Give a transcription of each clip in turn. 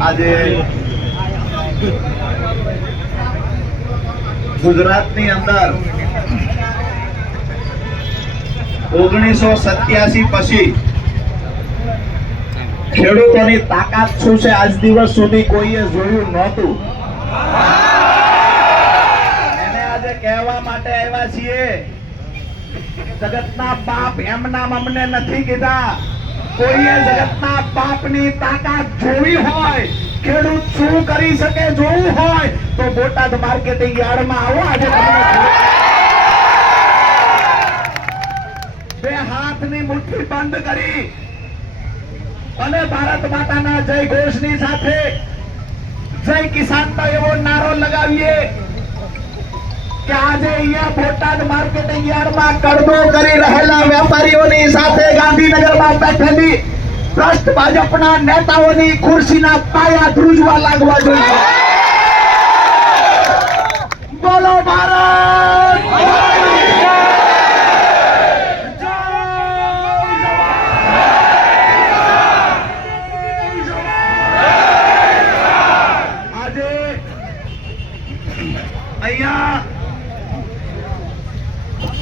આજે ગુજરાતની અંદર 1987 પછી ખેડૂતોની તાકાત શું છે આજ દિવસ સુધી કોઈએ જોયું નહોતું. એને આજે કહેવા માટે આવ્યા છીએ. જગતના બાપ એમ નામ અમને નથી કીધા. કોઈએ જગતના બાપની તાકાત જોવી હોય, ખેડૂત શું કરી શકે જોવું હોય તો બોટાદ માર્કેટિંગ યાર્ડમાં આવો. આજે તમને બે હાથની મુઠ્ઠી બંધ કરી અને ભારત માતાના જય ઘોષની સાથે જય કિસાનનો એવો નારો લગાવીએ કે આજે અહીંયા બોટાદ માર્કેટિંગ યાર્ડમાં કડબો કરી રહેલા વેપારીઓની સાથે ગાંધીનગરમાં બેઠેલી ભ્રષ્ટ ભાજપના નેતાઓની ખુરશીના પાયા ધ્રુજવા લાગવા જોઈએ. બોલો ભારત! આજે અહીંયા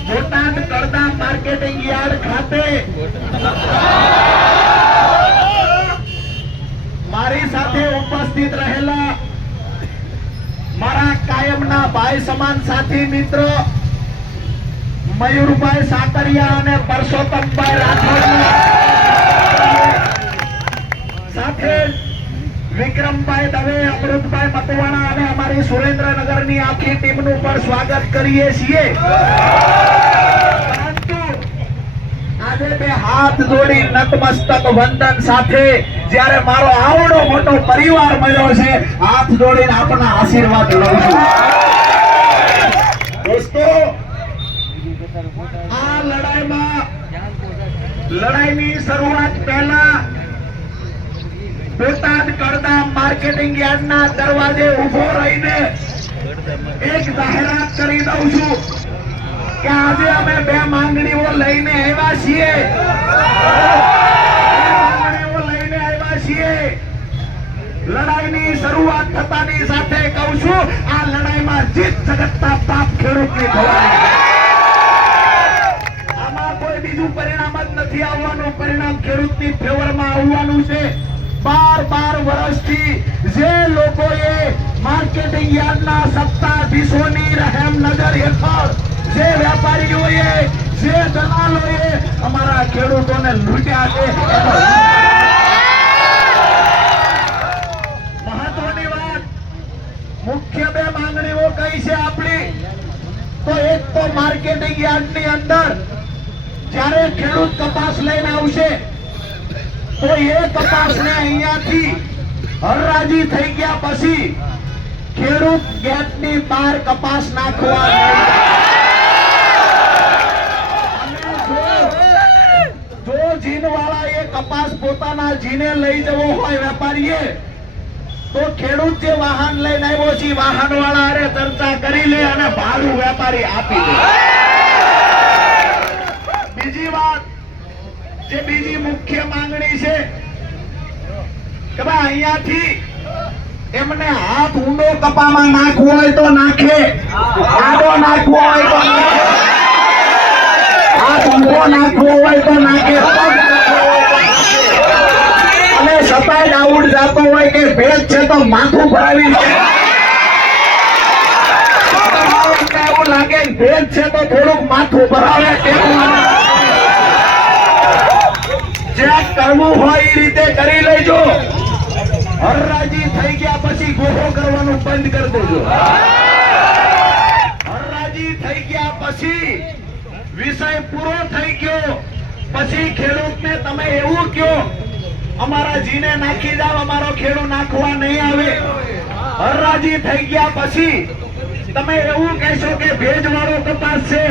બોટાદ કડદા માર્કેટિંગ યાર્ડ ખાતે મારી સાથે ઉપસ્થિત રહેલા મારા કાયમના ભાઈ સમાન સાથી મિત્રો મયુરભાઈ સાકરિયા અને પરસોત્તમભાઈ રાઠોડ સાથે વિક્રમભાઈ દવે, અમૃતભાઈ મતવાણા અને અમારી સુરેન્દ્રનગરની આખી ટીમનું પણ સ્વાગત કરીએ છીએ. પરંતુ આજે બે હાથ જોડી નતમસ્તક વંદન સાથે જ્યારે મારો આવડો મોટો પરિવાર મળ્યો છે, હાથ જોડીને આપના આશીર્વાદ લઉં છું. દોસ્તો, આ લડાઈની શરૂઆત પહેલા બોટાદ કડદા માર્કેટિંગ યાર્ડના દરવાજે ઉભો રહીને એક જાહેરાત કરી દઉં છું કે આજે અમે બે માંગણીઓ લઈને આવ્યા છીએ. લડાઈની શરૂઆત થતાની સાથે કહું છું, આ લડાઈમાં જીત જગતના બાપ ખેડૂતની થવાની. આમાં કોઈ બીજું પરિણામ જ નથી આવવાનું. પરિણામ ખેડૂતની ફેવરમાં આવવાનું છે. 12 વર્ષથી જે લોકોએ માર્કેટિંગ યાર્ડના સત્તાધીશોની રહેમ નજર હેઠળ, જે વેપારીઓએ, જે દલાલોએ અમારા ખેડૂતોને લૂંટ્યા છે, મહત્વની વાત, મુખ્ય બે માંગણીઓ કઈ છે આપણી? તો એક તો માર્કેટિંગ યાર્ડની અંદર જ્યારે ખેડૂત કપાસ લઈને આવશે તો એ કપાસને અહીંયાથી હરરાજી થઈ ગયા પછી ખેડૂત ગેટની બહાર કપાસ નાખવા જો જીનવાળા એ કપાસ પોતાના જીને લઈ જવો હોય વેપારીએ તો ખેડૂત જે વાહન લઈને આવ્યો છે વાહન વાળા અરે ચર્ચા કરી લે અને ભાડું વેપારી આપી દે. બીજી વાત, જે બીજી મુખ્ય માંગણી છે કે ભાઈ અહીંયાથી એમને હાથ ઊંડો કપામાં નાખવો હોય તો નાખે, આડો નાખવો હોય તો નાખે, હાથ ઊંડો નાખવો હોય તો નાખે, અને સતાય ડાઉટ જાતો હોય કે ભેજ છે તો માથું ભરાવી એવું લાગે ભેજ છે તો થોડુંક માથું ભરાવે ચેક કરવું હોય એ રીતે કરી લેજો. હરરાજી થઈ ગયા પછી ગોહો કરવાનું બંધ કરી દેજો. હરરાજી થઈ ગયા પછી વિષય પૂરો થઈ ગયો પછી ખેડૂતને તમે એવું કહો અમારા જીને નાખી જાવ, અમારો ખેડૂત નાખવા નહીં આવે. હરરાજી થઈ ગયા પછી તમે એવું કહેશો કે ભેજ વાળો કપાસ છે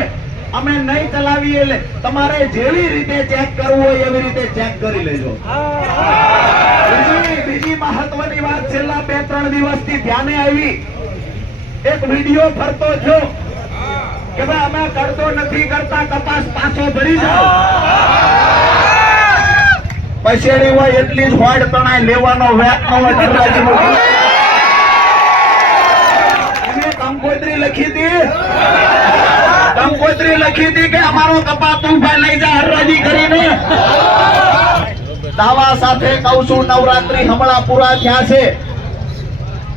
અમે નહીં ચલાવીએ, એટલે તમારે જેવી રીતે ચેક કરવું હોય એવી રીતે ચેક કરી લેજો. બીજી મહત્વની વાત છેલ્લા 2-3 દિવસથી ધ્યાને આવી એક વિડિયો ફરતો થયો કે ભાઈ અમે કરતો નથી કરતા, કપાસ પાછો ભરી જાઓ. પછેડી હોય એટલી જ હોડ તણાય લેવાનો વેત ન હોય. એને કંકોત્રી લખી હતી કે અમારો કપાસ તું ભાઈ લઈ જા હરરાજી કરીને. દાવા સાથે કહું છું, નવરાત્રી હમણાં પૂરા થયા છે.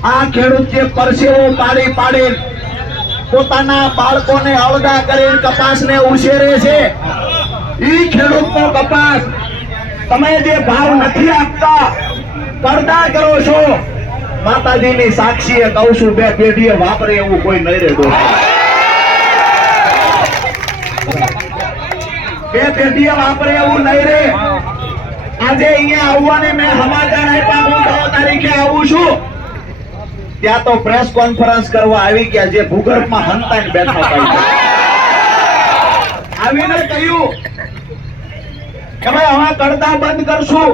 આ ખેડૂત જે પરસેવો પાડી પાડી પોતાના બાળકોને અળગા કરી કપાસને ઉછેરે છે, ઈ ખેડૂતનો કપાસ તમે જે ભાવ નથી આપતા, પડદા કરો છો. માતાજીની સાક્ષીએ કહું છું, બે પેઢીએ વાપરે એવું કોઈ નહીં રહે. બે પેઢીએ વાપરે એવું નહીં રહે. આજે અહીંયા આવવાને મેં સમાચાર આપ્યા, હું 3 તારીખે આવું છું. ત્યાં તો પ્રેસ કોન્ફરન્સ કરવા આવી ગયા, જે ભૂગર્ભમાં હંતાઈને બેઠા હતા. આવીને કહ્યું કે ભાઈ હવે કરતા બંધ કરશું,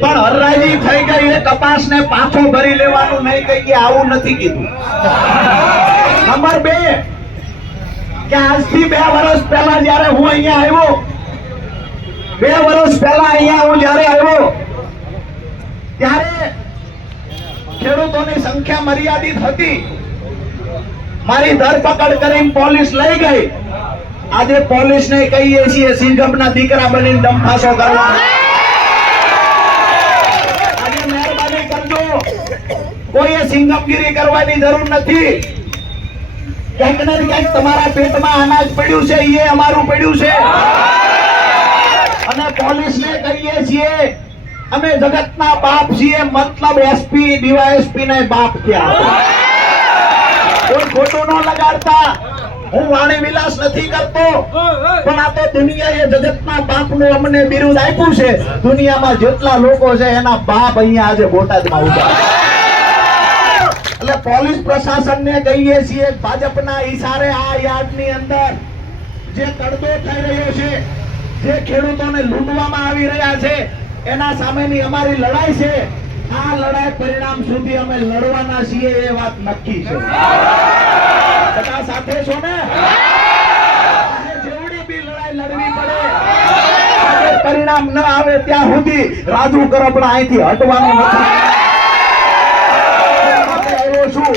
પણ હરરાજી થઈ ગઈ. એ કપાસને પાછો ભરી લેવાનું નહીં કહીએ, આવું નથી કીધું. નંબર 2 કે આજથી 2 વર્ષ પહેલા જયારે હું અહીંયા આવ્યો, 2 વર્ષ પહેલા અહીંયા હું જયારે આવ્યો ત્યારે ખેડૂતોની સંખ્યા મર્યાદિત હતી. મારી ધરપકડ કરીને પોલીસ લઈ ગઈ. આજે પોલીસને કહીએ છીએ સિંઘમના દીકરા બનીને દમફાસો કરવા. આજે મહેરબાની કરજો, કોઈએ સિંઘમગીરી કરવાની જરૂર નથી. ક્યાંક ને ક્યાંક તમારા પેટમાં અનાજ પડ્યું છે, એ અમારું પડ્યું છે. અને પોલીસને કહીએ છીએ અમે જગતના બાપ છીએ, મતલબ એસપી ડીવાયએસપી ને બાપ ક્યાં. કોઈ ખોટું ન લગાડતા. હું વાણી વિલાસ નથી કરતો, પણ આ તો દુનિયાએ જગતના બાપનું અમને બિરુદ આપ્યું છે. દુનિયામાં જેટલા લોકો છે એના બાપ અહીંયા આજે બોટાદમાં ઉભા. એટલે પોલીસ પ્રશાસનને કહીએ છીએ, ભાજપના ઈશારે આ યાર્ડની અંદર જે કડદો થઈ રહ્યો છે, જે ખેડૂતોને લૂંટવામાં આવી રહ્યા છે, એના સામેની અમારી લડાઈ છે. આ લડાઈ પરિણામ સુધી અમે લડવાના છીએ, એ વાત નક્કી છે. બધા સાથે છો ને? જેવડી બી લડાઈ લડવી પડે, પરિણામ ન આવે ત્યાં સુધી રાજુ કરપડા અહીંથી હટવાનું નથી. આવ્યો છું.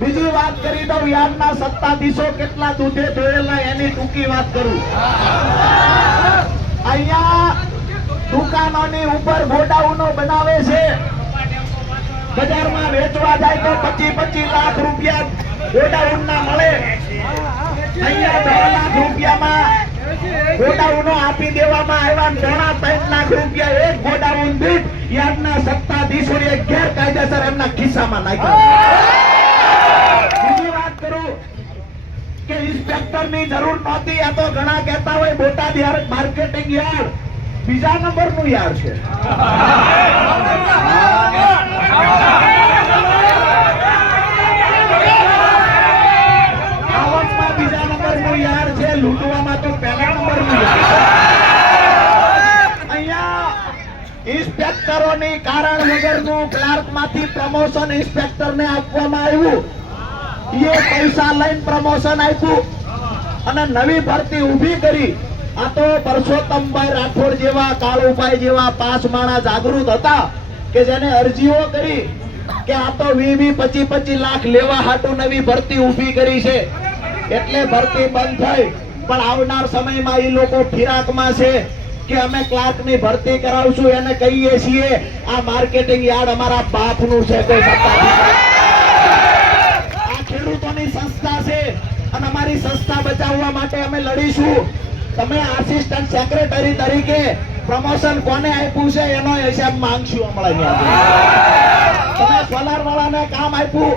બીજી વાત કરી દઉં, યાદના સત્તાધીશો કેટલા દૂધે ધોયેલા એની ટૂંકી વાત કરું. અહીંયા દુકાનોની ઉપર ગોડાઉનો બનાવે છે. બજારમાં વેચવા જાય તો 25-25 લાખ રૂપિયા ગોડાઉનના મળે. અહીંયા 2 લાખ રૂપિયામાં ગોડાઉનો આપી દેવામાં આવ્યા. 3 લાખ રૂપિયા એક ગોડાઉન દીઠ યાદના સત્તાધીશોએ ગેરકાયદેસર એમના ખિસ્સામાં નાખ્યા. બીજી વાત કરું કે ઇન્સ્પેક્ટરની જરૂર નહોતી. આ તો ઘણા કહેતા હોય બોટાદ યાર્ડ માર્કેટિંગ યાર્ડ બીજા નંબરનું યાર્ડ છે. આવકમાં બીજા નંબરનું યાર્ડ છે, લૂંટવામાં તો પહેલા નંબરનું યાર્ડ. અહીંયા ઇન્સ્પેક્ટરોની કારણ વગરનું ક્લાર્કમાંથી પ્રમોશન ઇન્સ્પેક્ટરને આપવામાં આવ્યું. એ પૈસા લઈને પ્રમોશન આપ્યું અને નવી ભરતી ઊભી કરી. આ તો પરસોત્તમભાઈ રાઠોડ જેવા, કાળુભાઈ જેવા 5 માણા જાગૃત હતા કે જેને અરજીઓ કરી કે આ તો 20-25 લાખ લેવા હાટુ નવી ભરતી ઊભી કરી છે. એટલે ભરતી બંધ થઈ. પણ આવનાર સમયમાં એ લોકો ફિરાકમાં છે કે અમે ક્લાર્કની ભરતી કરાવશું. એને કહીએ છીએ આ માર્કેટિંગ યાર્ડ અમારા બાપનું છે. કોઈ ખેડૂતોની સંસ્થા છે અને અમારી સંસ્થા બચાવવા માટે અમે લડીશું. તમે આસિસ્ટન્ટ સેક્રેટરી તરીકે પ્રમોશન કોને આપ્યું છે એનો હિસાબ માંગશું. હમણાં તમે સોલાર વાળાને કામ આપ્યું.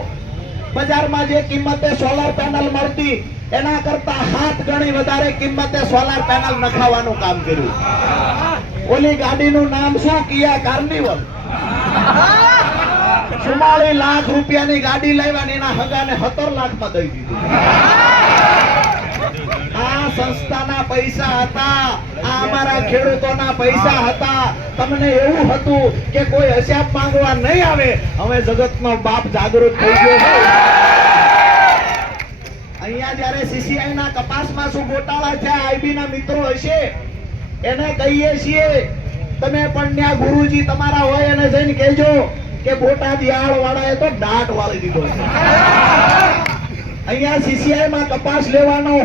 બજારમાં જે કિંમતે સોલાર પેનલ મળતી એના કરતા 7 ગણી વધારે કિંમતે સોલાર પેનલ નખાવાનું કામ કર્યું. ઓલી ગાડીનું નામ શું? કિયા કાર્નિવલ. 44 લાખ રૂપિયાની ગાડી લાવ્યા ને એના હગાને 17 લાખમાં દઈ દીધું. આ સંસ્થાના પૈસા હતા, આ અમારા ખેડૂતોના પૈસા હતા. તમને એવું હતું કે કોઈ હિસાબ માંગવા નહીં આવે. હવે જગતનો બાપ જાગૃત થઈ ગયો છે. અહીંયા જ્યારે સીસીઆઈ ના કપાસમાં શું ગોટાળા થયા, આઈબી ના મિત્રો હશે એને કહીએ છીએ, તમે પણ ત્યાં ગુરુજી તમારા હોય એને જઈને કહેજો કે બોટાદ યાળ વાળાએ તો દાટ વાળી દીધો છે. અહીંયા સીસીઆઈ માં કપાસ લેવાનો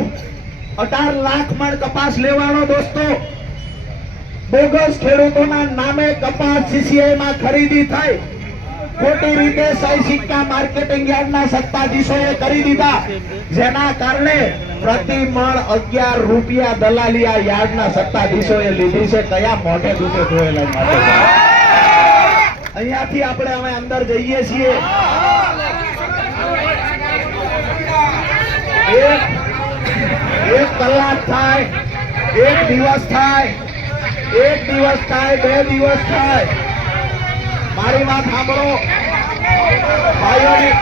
18 લાખ મણ કપાસ લેવાનો દોસ્તો. બોગસ ખેડૂતોના નામે કપાસ સીસીઆઈ માં ખરીદી થઈ. ખોટી રીતે સહી સિક્કા માર્કેટિંગ યાર્ડના સત્તાધીશોએ કરી દીધા, જેના કારણે પ્રતિ મણ 11 રૂપિયા દલાલી આ યાર્ડના સત્તાધીશોએ લીધી છે. કયા મોઢે દૂધે ધોયેલા માટે. અહીંયાથી આપણે હવે અંદર જઈએ છીએ. એક કલાક થાય, એક દિવસ થાય, 2 દિવસ થાય. મારી વાત સાંભળો ભાઈઓની.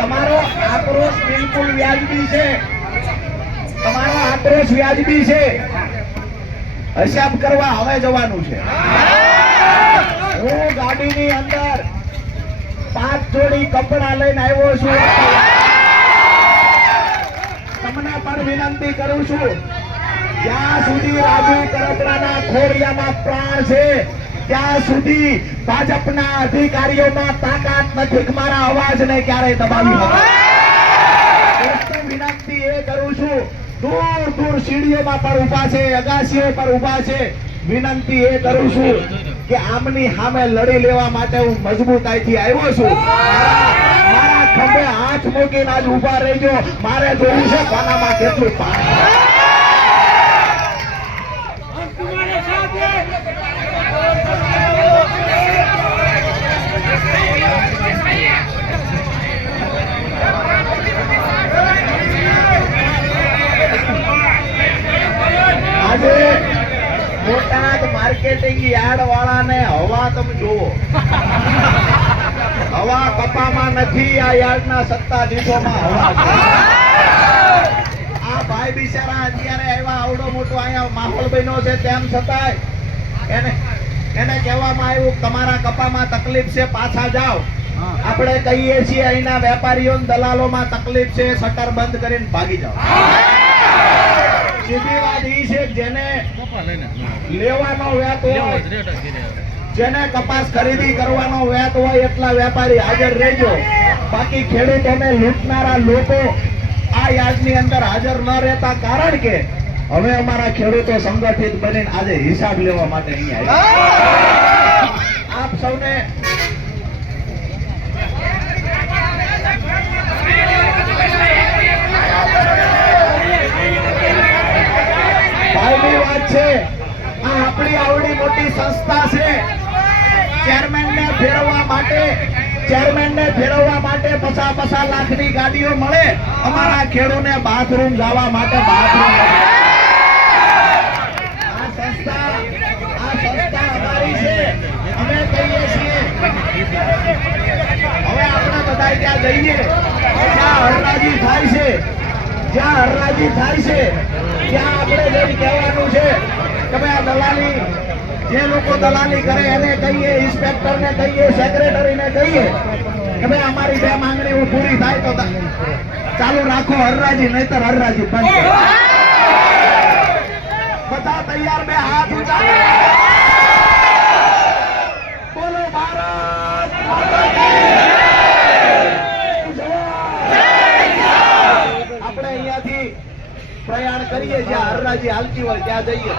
તમારો આક્રોશ બિલકુલ વ્યાજબી છે. તમારો આક્રોશ વ્યાજબી છે. હિસાબ કરવા હવે જવાનું છે. હું ગાડીની અંદર 5 જોડી કપડા લઈને આવ્યો છું. તમને પણ વિનંતી કરું છું, જ્યાં સુધી રાજુ કરપડાના ખોડિયામાં પ્રાણ છે ત્યાં સુધી ભાજપના અધિકારીઓમાં તાકાત નથી કે મારા અવાજને ક્યારેય દબાવી શકે. વિનંતી એ કરું છું, દૂર દૂર સીડીઓમાં પણ ઉભા છે, અગાસીઓ પર ઉભા છે. વિનંતી એ કરું છું કે આમની સામે લડી લેવા માટે હું મજબૂતાઈથી આવ્યો છું. મારા ખંભે હાથ મૂકીને આજ ઉભા રહેજો. મારે જોવું છે પાનામાં કેટલું પાણી. આજે બોટાદ માર્કેટિંગ યાર્ડ વાળાને હવા તમે જોવો, હવા કપામાં નથી, આ યાર્ડના સત્તાધીશોમાં હવા છે. આ ભાઈ બિચારા અત્યારે આવ્યા, આવડો મોટો અહીંયા માહોલ બન્યો છે, તેમ છતાંય એને કહેવામાં આવ્યું તમારા કપામાં તકલીફ છે, પાછા જાઓ. આપણે કહીએ છીએ અહીંના વેપારીઓ દલાલોમાં તકલીફ છે, શટર બંધ કરીને ભાગી જાઓ. સીધી વાત એ છે જેને લેવાનો વ્યાપ હોય, જેને કપાસ ખરીદી કરવાનો વ્યાપ હોય એટલા વેપારી હાજર રહેજો. બાકી ખેડૂતોને લૂંટનારા લોકો આ યાર્ડની અંદર હાજર ન રહેતા, કારણ કે હવે અમારા ખેડૂતો સંગઠિત બનીને આજે હિસાબ લેવા માટે અહીંયા આવ્યા. આપ સૌને ભાઈની વાત છે. આ આપણી આવડી મોટી સંસ્થા છે. ચેરમેનને ફેરવવા માટે 50 લાખની ગાડીઓ મળે. અમારા ખેડૂતોને બાથરૂમ જવા માટે બાથરૂમ. આ સંસ્થા અમારી છે. અમે કહીએ છીએ હવે આપણે બધા ત્યાં જઈએ જ્યાં હરરાજી થાય છે, ત્યાં આપણે જઈને કહેવાનું છે કે ભાઈ આ દલાલી, જે લોકો દલાલી કરે એને કહીએ, ઇન્સ્પેક્ટરને કહીએ, સેક્રેટરીને કહીએ કે ભાઈ અમારી 2 માંગણીઓ પૂરી થાય તો ચાલુ રાખો હરરાજી, નહીતર હરરાજી બંધ કરો. બધા તૈયાર, 2 હાથ ઊંચા. બોલો ભારત માતા કી જય. આપણે અહીંયાથી પ્રયાણ કરીએ, જ્યાં હરરાજી હાલતી હોય ત્યાં જઈએ.